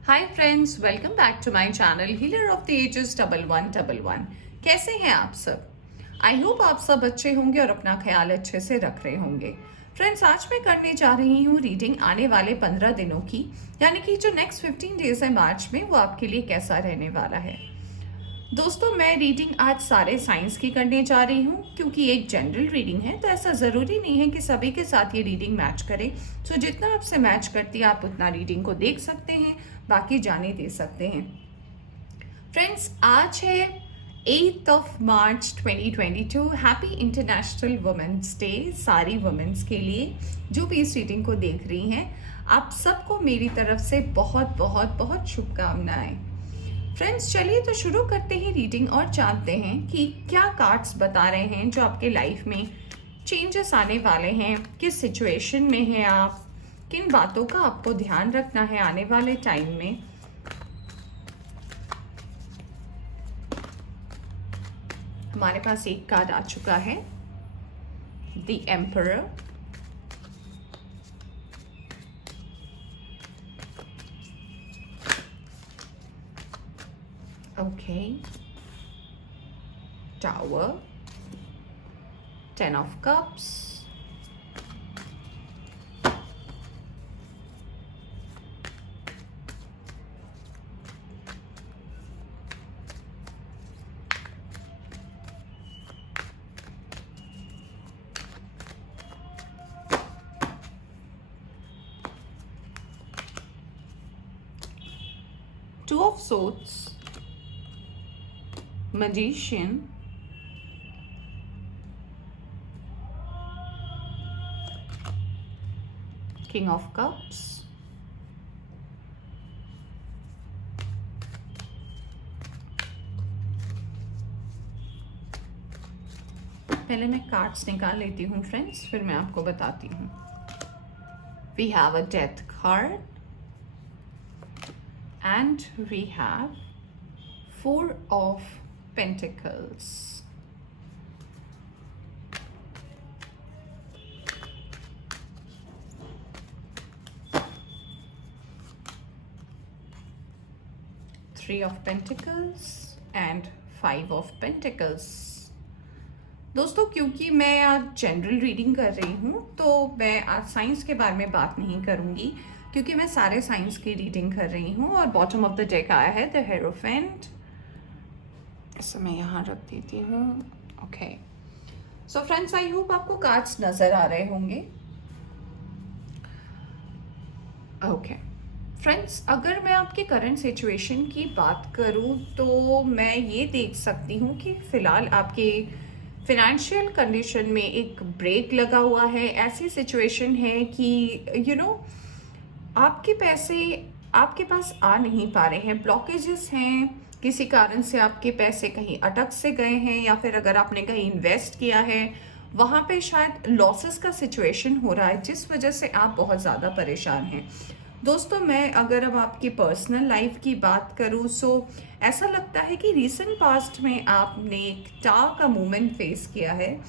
Hi friends, welcome back to my channel healer of the ages 1111। कैसे हैं आप सब? आई होप आप सब अच्छे होंगे और अपना ख्याल अच्छे से रख रहे होंगे। फ्रेंड्स, आज मैं करने जा रही हूँ रीडिंग आने वाले 15 दिनों की, यानी कि जो नेक्स्ट 15 डेज है मार्च में, वो आपके लिए कैसा रहने वाला है। दोस्तों, मैं रीडिंग आज सारे साइंस की करने जा रही हूँ क्योंकि एक जनरल रीडिंग है, तो ऐसा ज़रूरी नहीं है कि सभी के साथ ये रीडिंग मैच करे। सो जितना आपसे मैच करती है आप उतना रीडिंग को देख सकते हैं, बाकी जाने दे सकते हैं। फ्रेंड्स, आज है 8th of March 2022। Happy international women's day सारी वुमेंस के लिए जो भी इस रीडिंग को देख रही हैं। आप सबको मेरी तरफ से बहुत बहुत बहुत शुभकामनाएं। फ्रेंड्स, चलिए तो शुरू करते हैं रीडिंग और जानते हैं कि क्या कार्ड्स बता रहे हैं जो आपके लाइफ में चेंजेस आने वाले हैं, किस सिचुएशन में हैं आप, किन बातों का आपको ध्यान रखना है आने वाले टाइम में। हमारे पास एक कार्ड आ चुका है, the emperor. Okay, tower, 10 of cups, two of swords, magician, king of cups, पहले मैं कार्ड्स निकाल लेती हूँ फ्रेंड्स, फिर मैं आपको बताती हूँ। We have a death card and we have 4 of pentacles. Three of Pentacles and 5 of Pentacles। दोस्तों, क्योंकि मैं आज जनरल रीडिंग कर रही हूँ तो मैं आज साइंस के बारे में बात नहीं करूँगी, क्योंकि मैं सारे साइंस की रीडिंग कर रही हूँ। और बॉटम ऑफ द डेक आया है द हेरोफेंट। इसे मैं यहाँ रख देती हूँ। Okay, so friends, I hope आपको कार्ड्स नज़र आ रहे होंगे। ओके फ्रेंड्स, अगर मैं आपकी करंट सिचुएशन की बात करूं तो मैं ये देख सकती हूं कि फ़िलहाल आपके फिनेंशियल कंडीशन में एक ब्रेक लगा हुआ है। ऐसी सिचुएशन है कि आपके पैसे आपके पास आ नहीं पा रहे हैं, ब्लॉकेजेस हैं, किसी कारण से आपके पैसे कहीं अटक से गए हैं, या फिर अगर आपने कहीं इन्वेस्ट किया है वहाँ पे शायद लॉसेस का सिचुएशन हो रहा है, जिस वजह से आप बहुत ज़्यादा परेशान हैं। दोस्तों, मैं अगर अब आपकी पर्सनल लाइफ की बात करूँ सो ऐसा लगता है कि रीसेंट पास्ट में आपने एक टावर का मूवमेंट फेस किया है।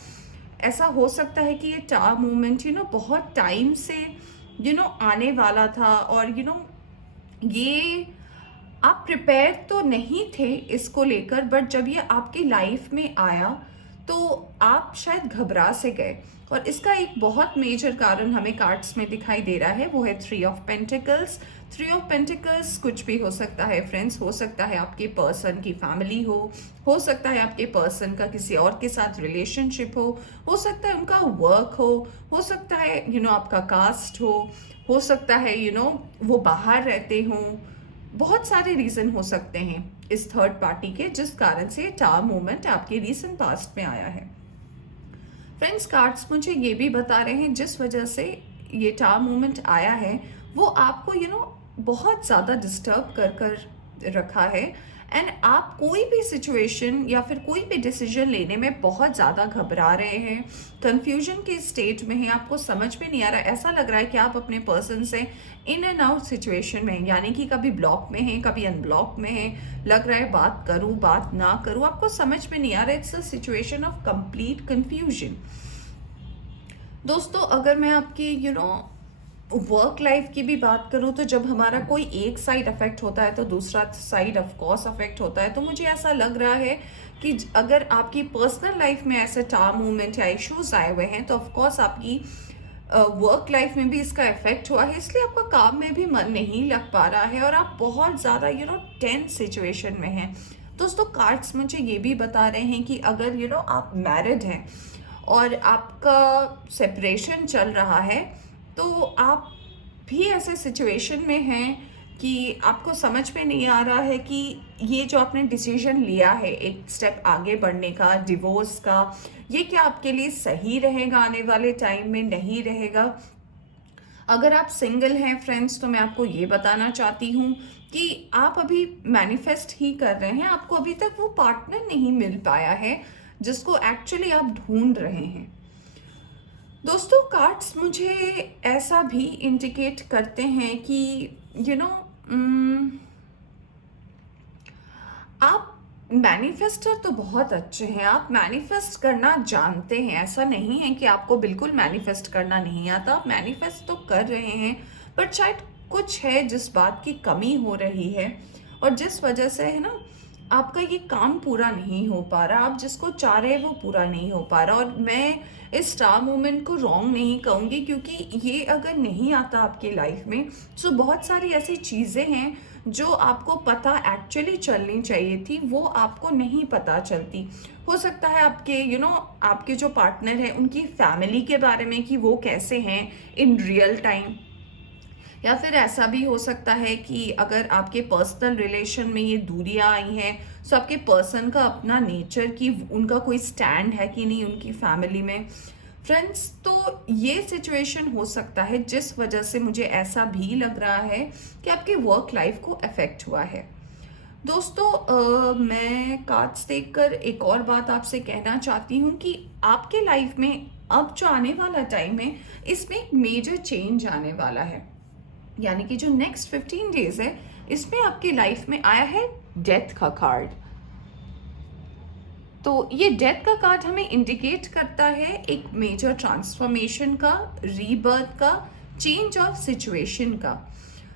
ऐसा हो सकता है कि ये टावर मूवमेंट बहुत टाइम से आने वाला था, और ये आप प्रिपेयर तो नहीं थे इसको लेकर, बट जब ये आपकी लाइफ में आया तो आप शायद घबरा से गए। और इसका एक बहुत मेजर कारण हमें कार्ड्स में दिखाई दे रहा है, वो है 3 ऑफ पेंटिकल्स। 3 ऑफ पेंटिकल्स कुछ भी हो सकता है फ्रेंड्स। हो सकता है आपके पर्सन की फैमिली हो सकता है आपके पर्सन का किसी और के साथ रिलेशनशिप हो सकता है उनका वर्क हो सकता है आपका कास्ट हो सकता है वो बाहर रहते हों। बहुत सारे रीज़न हो सकते हैं इस थर्ड पार्टी के, जिस कारण से टावर मूवमेंट आपके रीसेंट पास्ट में आया है। फ्रेंड्स, कार्ड्स मुझे ये भी बता रहे हैं जिस वजह से ये टावर मूवमेंट आया है वो आपको बहुत ज़्यादा डिस्टर्ब कर रखा है, एंड आप कोई भी सिचुएशन या फिर कोई भी डिसीजन लेने में बहुत ज़्यादा घबरा रहे हैं, कंफ्यूजन के स्टेट में हैं, आपको समझ में नहीं आ रहा। ऐसा लग रहा है कि आप अपने पर्सन से इन एंड आउट सिचुएशन में हैं, यानी कि कभी ब्लॉक में हैं, कभी अनब्लॉक में हैं। लग रहा है बात करूँ बात ना करूँ, आपको समझ में नहीं आ रहा। It's a situation of complete confusion. दोस्तों, अगर मैं आपकी वर्क लाइफ की भी बात करूँ तो जब हमारा कोई एक साइड अफेक्ट होता है तो दूसरा साइड ऑफ कोर्स अफेक्ट होता है। तो मुझे ऐसा लग रहा है कि अगर आपकी पर्सनल लाइफ में ऐसे टार मूवमेंट या इश्यूज आए हुए हैं तो ऑफ कोर्स आपकी वर्क लाइफ में भी इसका इफेक्ट हुआ है, इसलिए आपका काम में भी मन नहीं लग पा रहा है और आप बहुत ज़्यादा टेंस सिचुएशन में हैं। दोस्तों, कार्ड्स मुझे ये भी बता रहे हैं कि अगर आप मैरिड हैं और आपका सेपरेशन चल रहा है तो आप भी ऐसे सिचुएशन में हैं कि आपको समझ में नहीं आ रहा है कि ये जो आपने डिसीजन लिया है एक स्टेप आगे बढ़ने का, डिवोर्स का, ये क्या आपके लिए सही रहेगा आने वाले टाइम में, नहीं रहेगा। अगर आप सिंगल हैं फ्रेंड्स तो मैं आपको ये बताना चाहती हूँ कि आप अभी मैनिफेस्ट ही कर रहे हैं, आपको अभी तक वो पार्टनर नहीं मिल पाया है जिसको एक्चुअली आप ढूंढ रहे हैं। दोस्तों, कार्ड्स मुझे ऐसा भी इंडिकेट करते हैं कि यू नो आप मैनिफेस्टर तो बहुत अच्छे हैं, आप मैनिफेस्ट करना जानते हैं। ऐसा नहीं है कि आपको बिल्कुल मैनिफेस्ट करना नहीं आता, आप मैनिफेस्ट तो कर रहे हैं, बट शायद कुछ है जिस बात की कमी हो रही है और जिस वजह से है ना आपका ये काम पूरा नहीं हो पा रहा, आप जिसको चाह रहे हैं वो पूरा नहीं हो पा रहा। और मैं इस स्टार मूवमेंट को रॉन्ग नहीं कहूँगी, क्योंकि ये अगर नहीं आता आपकी लाइफ में तो बहुत सारी ऐसी चीज़ें हैं जो आपको पता एक्चुअली चलनी चाहिए थी, वो आपको नहीं पता चलती। हो सकता है आपके आपके जो पार्टनर हैं उनकी फैमिली के बारे में कि वो कैसे हैं इन रियल टाइम, या फिर ऐसा भी हो सकता है कि अगर आपके पर्सनल रिलेशन में ये दूरियां आई हैं तो आपके पर्सन का अपना नेचर की उनका कोई स्टैंड है कि नहीं उनकी फैमिली में। फ्रेंड्स, तो ये सिचुएशन हो सकता है जिस वजह से मुझे ऐसा भी लग रहा है कि आपके वर्क लाइफ को अफेक्ट हुआ है। दोस्तों, मैं कार्ड्स देखकर एक और बात आपसे कहना चाहती हूँ कि आपके लाइफ में अब जो आने वाला टाइम है इसमें एक मेजर चेंज आने वाला है, यानी कि जो नेक्स्ट 15 डेज है इसमें आपकी लाइफ में आया है डेथ का कार्ड। तो ये डेथ का कार्ड हमें इंडिकेट करता है एक मेजर ट्रांसफॉर्मेशन का, रीबर्थ का, चेंज ऑफ सिचुएशन का।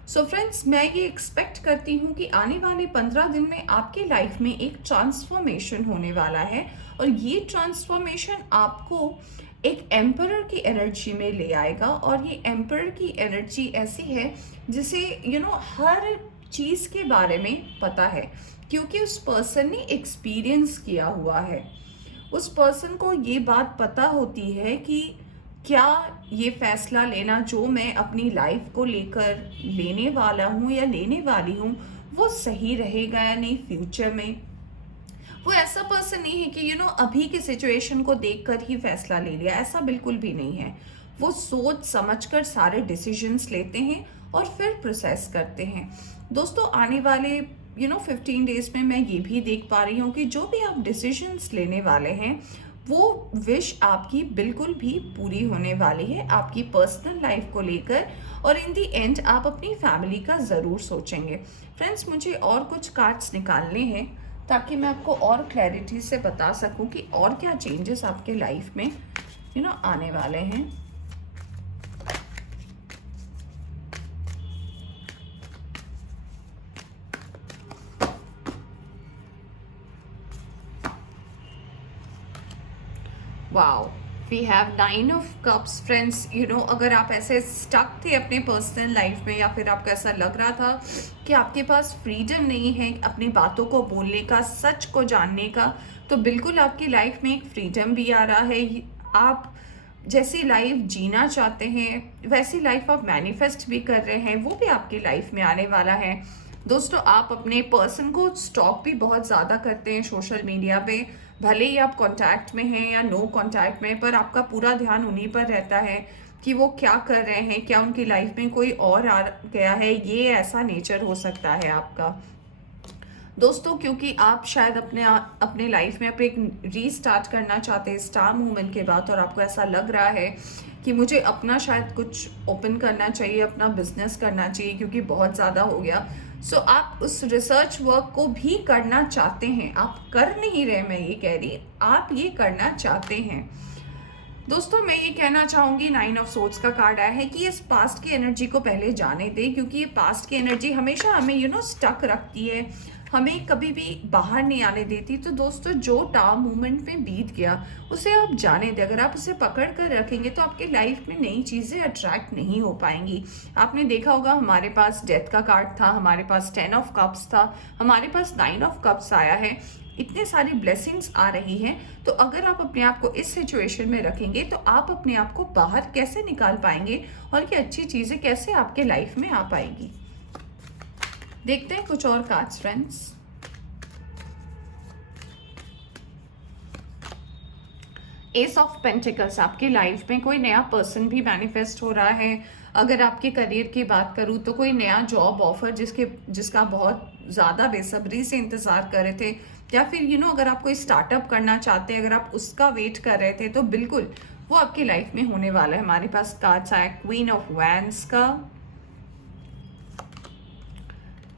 सो फ्रेंड्स, मैं ये एक्सपेक्ट करती हूँ कि आने वाले 15 दिन में आपके लाइफ में एक ट्रांसफॉर्मेशन होने वाला है और ये ट्रांसफॉर्मेशन आपको एक एम्परर की एनर्जी में ले आएगा। और ये एम्परर की एनर्जी ऐसी है जिसे हर चीज़ के बारे में पता है, क्योंकि उस पर्सन ने एक्सपीरियंस किया हुआ है। उस पर्सन को ये बात पता होती है कि क्या ये फैसला लेना जो मैं अपनी लाइफ को लेकर लेने वाला हूँ या लेने वाली हूँ वो सही रहेगा या नहीं फ्यूचर में। वो ऐसा पर्सन नहीं है कि अभी के सिचुएशन को देखकर ही फैसला ले लिया, ऐसा बिल्कुल भी नहीं है। वो सोच समझकर सारे डिसीजंस लेते हैं और फिर प्रोसेस करते हैं। दोस्तों, आने वाले 15 डेज में मैं ये भी देख पा रही हूँ कि जो भी आप डिसीजंस लेने वाले हैं वो विश आपकी बिल्कुल भी पूरी होने वाली है आपकी पर्सनल लाइफ को लेकर, और इन दी एंड आप अपनी फैमिली का ज़रूर सोचेंगे। फ्रेंड्स, मुझे और कुछ कार्ड्स निकालने हैं ताकि मैं आपको और क्लैरिटी से बता सकूं कि और क्या चेंजेस आपके लाइफ में आने वाले हैं। Wow, we have 9 of cups. Friends, अगर आप ऐसे स्टक थे अपने पर्सनल लाइफ में या फिर आपको ऐसा लग रहा था कि आपके पास फ्रीडम नहीं है अपनी बातों को बोलने का, सच को जानने का, तो बिल्कुल आपकी लाइफ में एक फ्रीडम भी आ रहा है। आप जैसी लाइफ जीना चाहते हैं वैसी लाइफ आप मैनिफेस्ट भी कर रहे हैं, वो भी आपकी लाइफ में आने वाला है। दोस्तों, आप अपने पर्सन को स्टॉक भी बहुत ज़्यादा करते हैं सोशल मीडिया पे, भले ही आप कांटेक्ट में हैं या नो कांटेक्ट में, पर आपका पूरा ध्यान उन्हीं पर रहता है कि वो क्या कर रहे हैं, क्या उनकी लाइफ में कोई और आ गया है, ये ऐसा नेचर हो सकता है आपका। दोस्तों, क्योंकि आप शायद अपने लाइफ में आप एक रीस्टार्ट करना चाहते हैं स्टार मूवमेंट के बाद, और आपको ऐसा लग रहा है कि मुझे अपना शायद कुछ ओपन करना चाहिए, अपना बिजनेस करना चाहिए क्योंकि बहुत ज़्यादा हो गया। सो आप उस रिसर्च वर्क को भी करना चाहते हैं, आप कर नहीं रहे, मैं ये कह रही, आप ये करना चाहते हैं। दोस्तों मैं ये कहना चाहूंगी, 9 ऑफ सोर्ड्स का कार्ड आया है कि इस पास्ट की एनर्जी को पहले जाने दें, क्योंकि ये पास्ट की एनर्जी हमेशा हमें स्टक रखती है, हमें कभी भी बाहर नहीं आने देती। तो दोस्तों जो टाइम मूवमेंट में बीत गया उसे आप जाने दें। अगर आप उसे पकड़ कर रखेंगे तो आपकी लाइफ में नई चीज़ें अट्रैक्ट नहीं हो पाएंगी। आपने देखा होगा हमारे पास डेथ का कार्ड था, हमारे पास 10 ऑफ कप्स था, हमारे पास 9 ऑफ कप्स आया है। इतने सारी ब्लेसिंग्स आ रही हैं। तो अगर आप अपने आप को इस सिचुएशन में रखेंगे तो आप अपने आप को बाहर कैसे निकाल पाएंगे और ये अच्छी चीज़ें कैसे आपके लाइफ में आ पाएंगी। देखते हैं कुछ और cards friends. S of pentacles, आपकी लाइफ में कोई नया पर्सन भी मैनिफेस्ट हो रहा है। अगर आपके करियर की बात करूँ तो कोई नया जॉब ऑफर जिसका बहुत ज़्यादा बेसब्री से इंतज़ार कर रहे थे, या फिर अगर आप कोई स्टार्टअप करना चाहते हैं, अगर आप उसका वेट कर रहे थे, तो बिल्कुल वो आपकी लाइफ में होने वाला है। हमारे पास कार्ड्स आया क्वीन ऑफ वैंड्स का,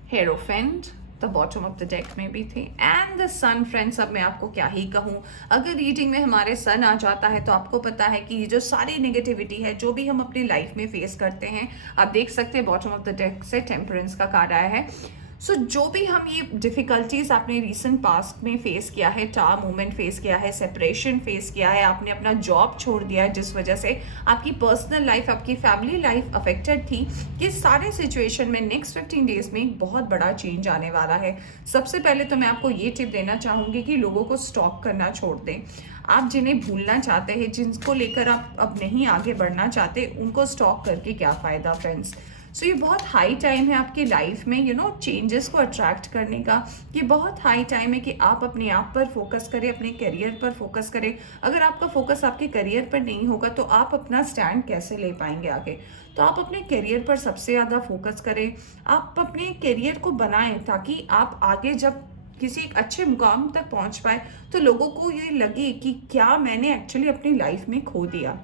hierophant the bottom of the deck में भी थे, एंड द सन। फ्रेंड्स अब मैं आपको क्या ही कहूँ, अगर रीडिंग में हमारे सन आ जाता है तो आपको पता है कि ये जो सारी नेगेटिविटी है, जो भी हम अपनी लाइफ में फेस करते हैं, आप देख सकते हैं बॉटम ऑफ द डेक से टेम्परेंस का कार्ड आया है। सो जो भी हम ये डिफ़िकल्टीज़ आपने रीसेंट पास्ट में फेस किया है, टार मूवमेंट फेस किया है, सेपरेशन फेस किया है, आपने अपना जॉब छोड़ दिया है जिस वजह से आपकी पर्सनल लाइफ, आपकी फैमिली लाइफ अफेक्टेड थी, ये सारे सिचुएशन में नेक्स्ट 15 डेज में एक बहुत बड़ा चेंज आने वाला है। सबसे पहले तो मैं आपको ये टिप देना चाहूँगी कि लोगों को स्टॉक करना छोड़ दें। आप जिन्हें भूलना चाहते हैं, जिनको लेकर आप अब नहीं आगे बढ़ना चाहते, उनको स्टॉक करके क्या फ़ायदा फ्रेंड्स। सो ये बहुत हाई टाइम है आपकी लाइफ में चेंजेस को अट्रैक्ट करने का। ये बहुत हाई टाइम है कि आप अपने आप पर फोकस करें, अपने करियर पर फोकस करें। अगर आपका फोकस आपके करियर पर नहीं होगा तो आप अपना स्टैंड कैसे ले पाएंगे आगे। तो आप अपने करियर पर सबसे ज़्यादा फोकस करें, आप अपने करियर को बनाएं, ताकि आप आगे जब किसी एक अच्छे मुकाम तक पहुंच पाए तो लोगों को ये लगे कि क्या मैंने एक्चुअली अपनी लाइफ में खो दिया।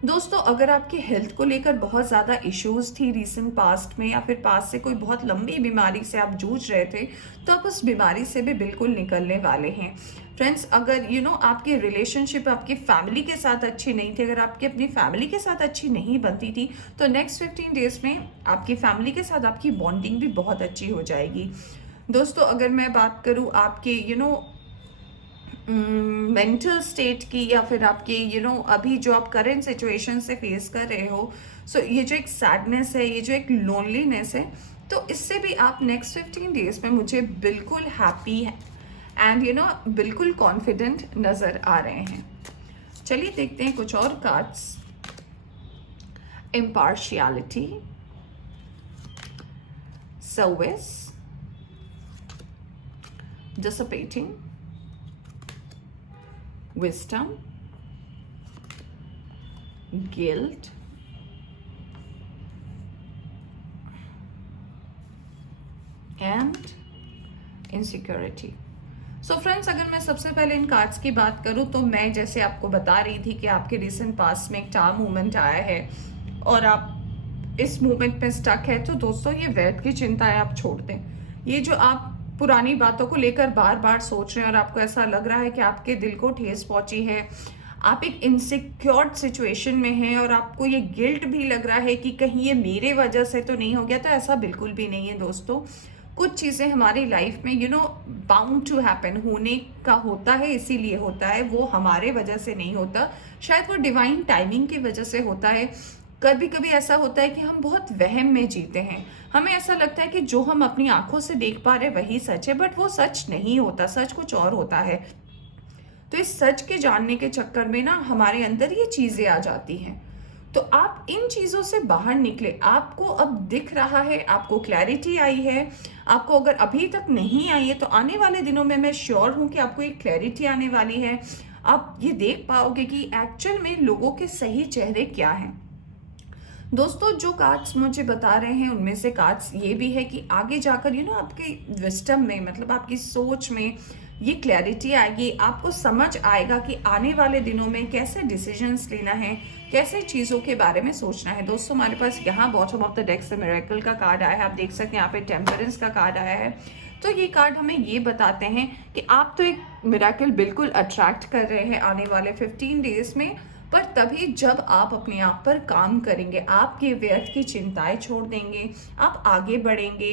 दोस्तों अगर आपके हेल्थ को लेकर बहुत ज़्यादा इश्यूज थी रीसेंट पास्ट में, या फिर पास्ट से कोई बहुत लंबी बीमारी से आप जूझ रहे थे, तो आप उस बीमारी से भी बिल्कुल निकलने वाले हैं। फ्रेंड्स अगर आपकी रिलेशनशिप आपकी फैमिली के साथ अच्छी नहीं थी, अगर आपकी अपनी फैमिली के साथ अच्छी नहीं बनती थी, तो नेक्स्ट 15 डेज में आपकी फैमिली के साथ आपकी बॉन्डिंग भी बहुत अच्छी हो जाएगी। दोस्तों अगर मैं बात करूँ आपके मेंटल स्टेट की, या फिर आपके अभी जो आप करंट सिचुएशन से फेस कर रहे हो, सो ये जो एक सैडनेस है, ये जो एक लोनलीनेस है, तो इससे भी आप नेक्स्ट 15 डेज में मुझे बिल्कुल हैप्पी एंड बिल्कुल कॉन्फिडेंट नज़र आ रहे हैं। चलिए देखते हैं कुछ और cards. Impartiality, service, dissipating, wisdom, guilt, and insecurity. So friends अगर मैं सबसे पहले इन कार्ड्स की बात करूं तो मैं जैसे आपको बता रही थी कि आपके रिसेंट पास्ट में एक टार मूवमेंट आया है और आप इस मूवमेंट में स्टक है, तो दोस्तों ये व्यर्थ की चिंता है, आप छोड़ दें। ये जो आप पुरानी बातों को लेकर बार बार सोच रहे हैं और आपको ऐसा लग रहा है कि आपके दिल को ठेस पहुंची है, आप एक इनसिक्योर्ड सिचुएशन में हैं और आपको ये गिल्ट भी लग रहा है कि कहीं ये मेरे वजह से तो नहीं हो गया, तो ऐसा बिल्कुल भी नहीं है दोस्तों। कुछ चीज़ें हमारी लाइफ में बाउंड टू हैपन, होने का होता है, इसीलिए होता है, वो हमारे वजह से नहीं होता, शायद वो डिवाइन टाइमिंग की वजह से होता है। कभी कभी ऐसा होता है कि हम बहुत वहम में जीते हैं, हमें ऐसा लगता है कि जो हम अपनी आंखों से देख पा रहे वही सच है, बट वो सच नहीं होता, सच कुछ और होता है। तो इस सच के जानने के चक्कर में हमारे अंदर ये चीज़ें आ जाती हैं। तो आप इन चीज़ों से बाहर निकले, आपको अब दिख रहा है, आपको क्लैरिटी आई है। आपको अगर अभी तक नहीं आई है तो आने वाले दिनों में मैं श्योर हूँ कि आपको एक क्लैरिटी आने वाली है। आप ये देख पाओगे कि एक्चुअल में लोगों के सही चेहरे क्या हैं। दोस्तों जो कार्ड्स मुझे बता रहे हैं उनमें से कार्ड्स ये भी है कि आगे जाकर आपके विस्डम में, मतलब आपकी सोच में ये क्लैरिटी आएगी, आपको समझ आएगा कि आने वाले दिनों में कैसे डिसीजंस लेना है, कैसे चीज़ों के बारे में सोचना है। दोस्तों हमारे पास यहाँ बॉटम ऑफ द डेक से मिरेकल का कार्ड आया है, आप देख सकते हैं यहाँ पे टेम्परेंस का कार्ड आया है। तो ये कार्ड हमें ये बताते हैं कि आप तो एक मिरेकल बिल्कुल अट्रैक्ट कर रहे हैं आने वाले 15 डेज में, पर तभी जब आप अपने आप पर काम करेंगे, आपके व्यर्थ की चिंताएं छोड़ देंगे, आप आगे बढ़ेंगे,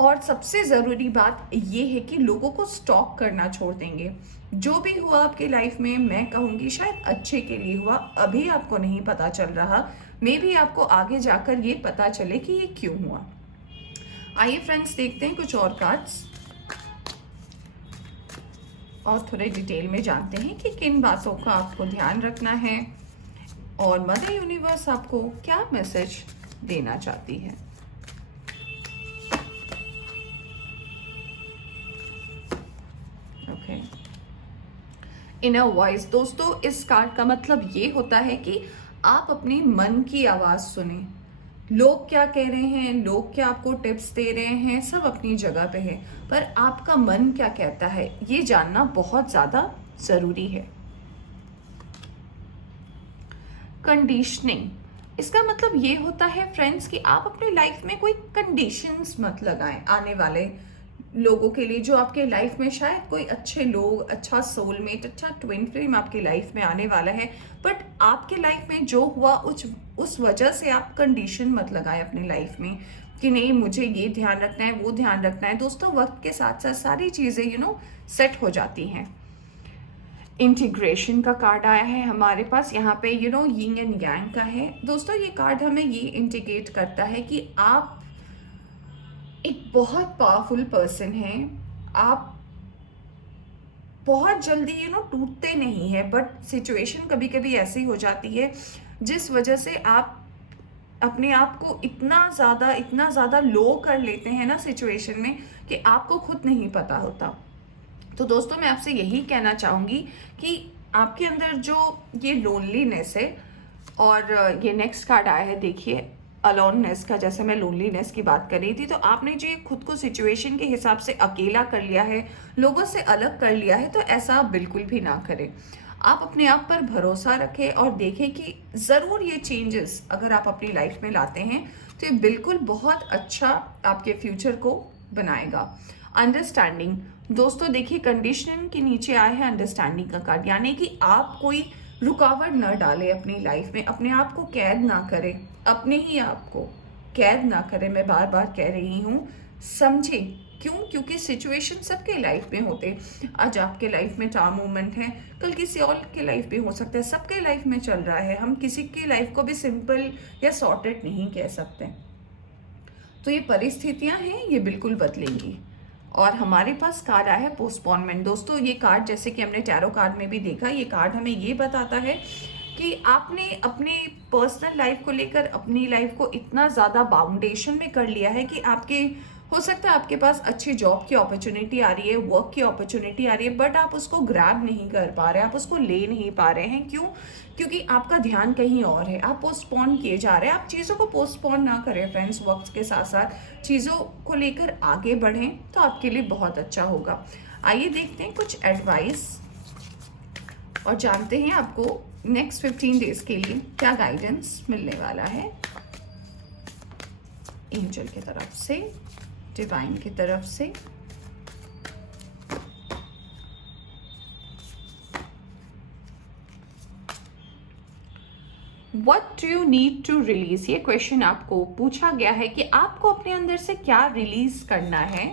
और सबसे ज़रूरी बात ये है कि लोगों को स्टॉक करना छोड़ देंगे। जो भी हुआ आपकी लाइफ में, मैं कहूँगी शायद अच्छे के लिए हुआ, अभी आपको नहीं पता चल रहा, मे बी आपको आगे जाकर ये पता चले कि ये क्यों हुआ। आइए फ्रेंड्स देखते हैं कुछ और कार्ड्स और थोड़े डिटेल में जानते हैं कि किन बातों का आपको ध्यान रखना है और मदर यूनिवर्स आपको क्या मैसेज देना चाहती है। Okay, inner voice. दोस्तों इस कार्ड का मतलब ये होता है कि आप अपने मन की आवाज़ सुने। लोग क्या कह रहे हैं, लोग क्या आपको टिप्स दे रहे हैं, सब अपनी जगह पे है, पर आपका मन क्या कहता है ये जानना बहुत ज़्यादा ज़रूरी है। कंडीशनिंग, इसका मतलब ये होता है फ्रेंड्स कि आप अपने लाइफ में कोई कंडीशंस मत लगाएं आने वाले लोगों के लिए, जो आपके लाइफ में शायद कोई अच्छे लोग, अच्छा सोलमेट, अच्छा ट्विन फ्लेम आपकी लाइफ में आने वाला है, बट आपके लाइफ में जो हुआ उस वजह से आप कंडीशन मत लगाएं अपनी लाइफ में कि नहीं मुझे ये ध्यान रखना है, वो ध्यान रखना है। दोस्तों वक्त के साथ साथ सारी चीज़ें सेट हो जाती हैं। इंटीग्रेशन का कार्ड आया है हमारे पास, यहाँ पे यिंग एंड यांग का है। दोस्तों ये कार्ड हमें ये इंडिकेट करता है कि आप एक बहुत पावरफुल पर्सन हैं, आप बहुत जल्दी टूटते नहीं है, बट सिचुएशन कभी कभी ऐसी हो जाती है जिस वजह से आप अपने आप को इतना ज़्यादा लो कर लेते हैं ना सिचुएशन में कि आपको खुद नहीं पता होता। तो दोस्तों मैं आपसे यही कहना चाहूँगी कि आपके अंदर जो ये लोनलीनेस है, और ये नेक्स्ट कार्ड आया है देखिए अलोननेस का, जैसे मैं लोनलीनेस की बात कर रही थी, तो आपने जो ये खुद को सिचुएशन के हिसाब से अकेला कर लिया है, लोगों से अलग कर लिया है, तो ऐसा आप बिल्कुल भी ना करें। आप अपने आप पर भरोसा रखें और देखें कि ज़रूर ये चेंजेस अगर आप अपनी लाइफ में लाते हैं तो ये बिल्कुल बहुत अच्छा आपके फ्यूचर को बनाएगा। अंडरस्टैंडिंग, दोस्तों देखिए कंडीशनिंग के नीचे आया है अंडरस्टैंडिंग का कार्ड, यानी कि आप कोई रुकावट न डालें अपनी लाइफ में, अपने आप को कैद ना करें, अपने ही आप को कैद ना करें। मैं बार बार कह रही हूँ, समझें क्यों, क्योंकि सिचुएशन सबके लाइफ में होते, आज आपके लाइफ में टाइम मोमेंट है, कल किसी और के लाइफ में हो सकता है, सबके लाइफ में चल रहा है, हम किसी की लाइफ को भी सिंपल या सॉर्टेड नहीं कह सकते। तो ये परिस्थितियां हैं, ये बिल्कुल बदलेंगी। और हमारे पास कार्ड आया है पोस्टपोनमेंट। दोस्तों ये कार्ड जैसे कि हमने टैरो कार्ड में भी देखा, ये कार्ड हमें ये बताता है कि आपने अपने पर्सनल लाइफ को लेकर अपनी लाइफ को इतना ज़्यादा बाउंडेशन में कर लिया है कि आपके हो सकता है आपके पास अच्छी जॉब की अपॉर्चुनिटी आ रही है, वर्क की अपॉर्चुनिटी आ रही है, बट आप उसको ग्रैब नहीं कर पा रहे हैं, आप उसको ले नहीं पा रहे हैं। क्यों? क्योंकि आपका ध्यान कहीं और है, आप पोस्टपोन किए जा रहे हैं। आप चीज़ों को पोस्टपोन ना करें फ्रेंड्स, वक्त के साथ साथ चीज़ों को लेकर आगे बढ़ें तो आपके लिए बहुत अच्छा होगा। आइए देखते हैं कुछ एडवाइस और जानते हैं आपको नेक्स्ट 15 डेज के लिए क्या गाइडेंस मिलने वाला है एंजल की तरफ से, डिवाइन की तरफ से। What do you need to release? ये क्वेश्चन आपको पूछा गया है कि आपको अपने अंदर से क्या रिलीज करना है।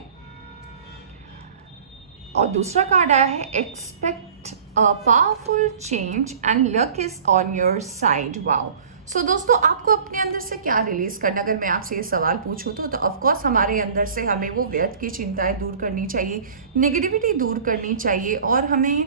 और दूसरा कार्ड आया है expect a powerful change and luck is on your side. Wow. So दोस्तों आपको अपने अंदर से क्या रिलीज करना, अगर मैं आपसे ये सवाल पूछूं तो ऑफकोर्स हमारे अंदर से हमें वो व्यर्थ की चिंताएं दूर करनी चाहिए, नेगेटिविटी दूर करनी चाहिए, और हमें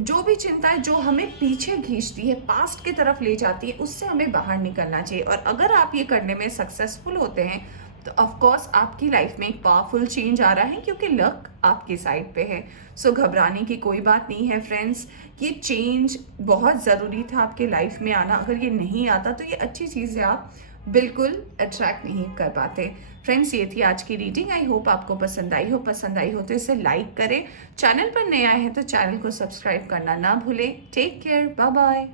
जो भी चिंताएं जो हमें पीछे खींचती है, पास्ट की तरफ ले जाती है, उससे हमें बाहर निकलना चाहिए। और अगर आप ये करने में सक्सेसफुल होते हैं तो ऑफ कोर्स आपकी लाइफ में एक पावरफुल चेंज आ रहा है, क्योंकि लक आपकी साइड पे है। सो घबराने की कोई बात नहीं है फ्रेंड्स। ये चेंज बहुत ज़रूरी था आपके लाइफ में आना। अगर ये नहीं आता तो ये अच्छी चीज़ें आप बिल्कुल अट्रैक्ट नहीं कर पाते। फ्रेंड्स, ये थी आज की रीडिंग। आई होप आपको पसंद आई हो। पसंद आई हो तो इसे लाइक करें। चैनल पर नए आए हैं तो चैनल को सब्सक्राइब करना ना भूलें। Take care, bye bye.